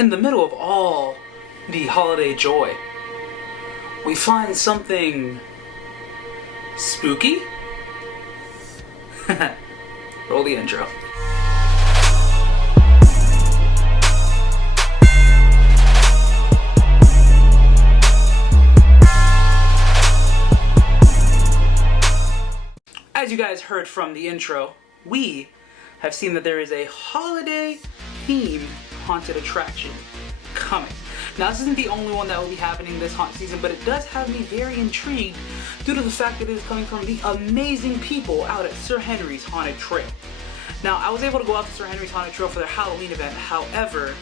in the middle of all the holiday joy, we find something spooky? Roll the intro. As you guys heard from the intro, we have seen that there is a holiday-themed haunted attraction coming. Now, this isn't the only one that will be happening this haunt season, but it does have me very intrigued due to the fact that it is coming from the amazing people out at Sir Henry's Haunted Trail. Now, I was able to go out to Sir Henry's Haunted Trail for their Halloween event. However,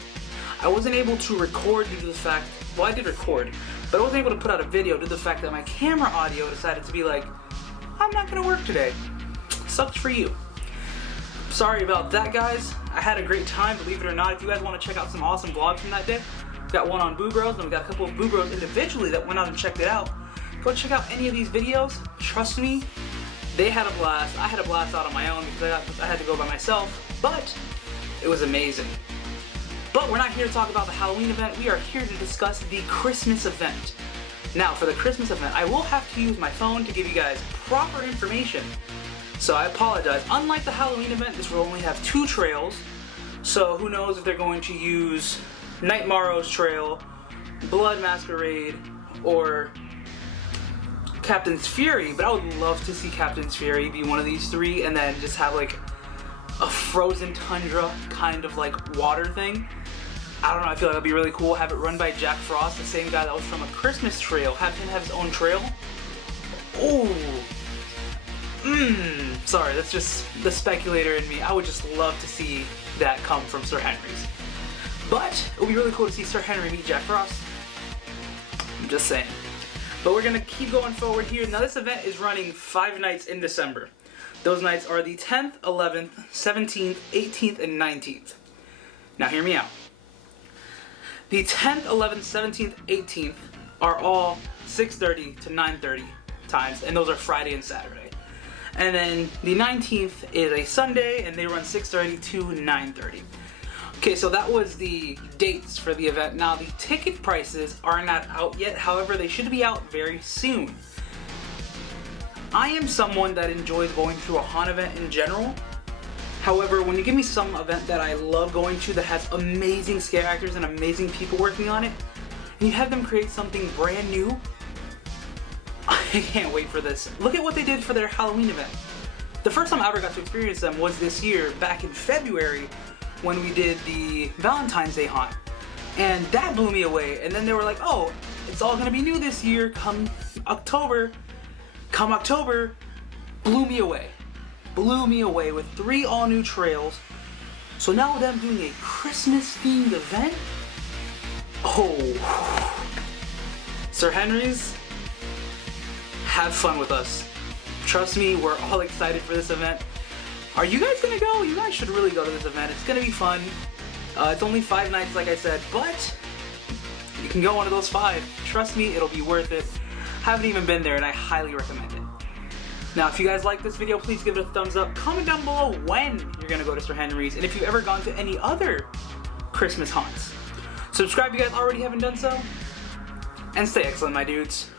I wasn't able to record due to the fact, well, I did record, but I wasn't able to put out a video due to the fact that my camera audio decided to be like, I'm not gonna work today. Sucks for you. Sorry about that, guys. I had a great time, believe it or not. If you guys want to check out some awesome vlogs from that day, we've got one on Boo Bros, and we've got a couple of Boo Bros individually that went out and checked it out. Go check out any of these videos. Trust me, they had a blast. I had a blast out on my own because I had to go by myself, but it was amazing. But we're not here to talk about the Halloween event. We are here to discuss the Christmas event. Now, for the Christmas event, I will have to use my phone to give you guys proper information. So I apologize. Unlike the Halloween event, this will only have 2 trails. So who knows if they're going to use Night Morrow's trail, Blood Masquerade, or Captain's Fury. But I would love to see Captain's Fury be one of these 3 and then just have like a frozen tundra kind of like water thing. I don't know, I feel like that'd be really cool. Have it run by Jack Frost, the same guy that was from A Christmas Trail. Have him have his own trail. Oh. Sorry, that's just the speculator in me. I would just love to see that come from Sir Henry's. But it would be really cool to see Sir Henry meet Jack Frost. I'm just saying. But we're gonna keep going forward here. Now, this event is running 5 nights in December. Those nights are the 10th, 11th, 17th, 18th, and 19th. Now, hear me out. The 10th, 11th, 17th, 18th are all 6:30 to 9:30 times, and those are Friday and Saturday. And then the 19th is a Sunday, and they run 6:30 to 9:30. Okay, so that was the dates for the event. Now, the ticket prices are not out yet. However, they should be out very soon. I am someone that enjoys going to a haunt event in general. However, when you give me some event that I love going to that has amazing scare actors and amazing people working on it, and you have them create something brand new, I can't wait for this. Look at what they did for their Halloween event. The first time I ever got to experience them was this year, back in February, when we did the Valentine's Day haunt. And that blew me away. And then they were like, oh, it's all gonna be new this year, come October. Come October, blew me away. Blew me away with 3 all-new trails. So now with them doing a Christmas-themed event, oh, Sir Henry's, have fun with us. Trust me, we're all excited for this event. Are you guys gonna go? You guys should really go to this event. It's gonna be fun. It's only 5 nights, like I said, but you can go one of those 5. Trust me, it'll be worth it. Haven't even been there, and I highly recommend it. Now, if you guys like this video, please give it a thumbs up. Comment down below when you're gonna go to Sir Henry's, and if you've ever gone to any other Christmas haunts. Subscribe if you guys already haven't done so, and stay excellent, my dudes.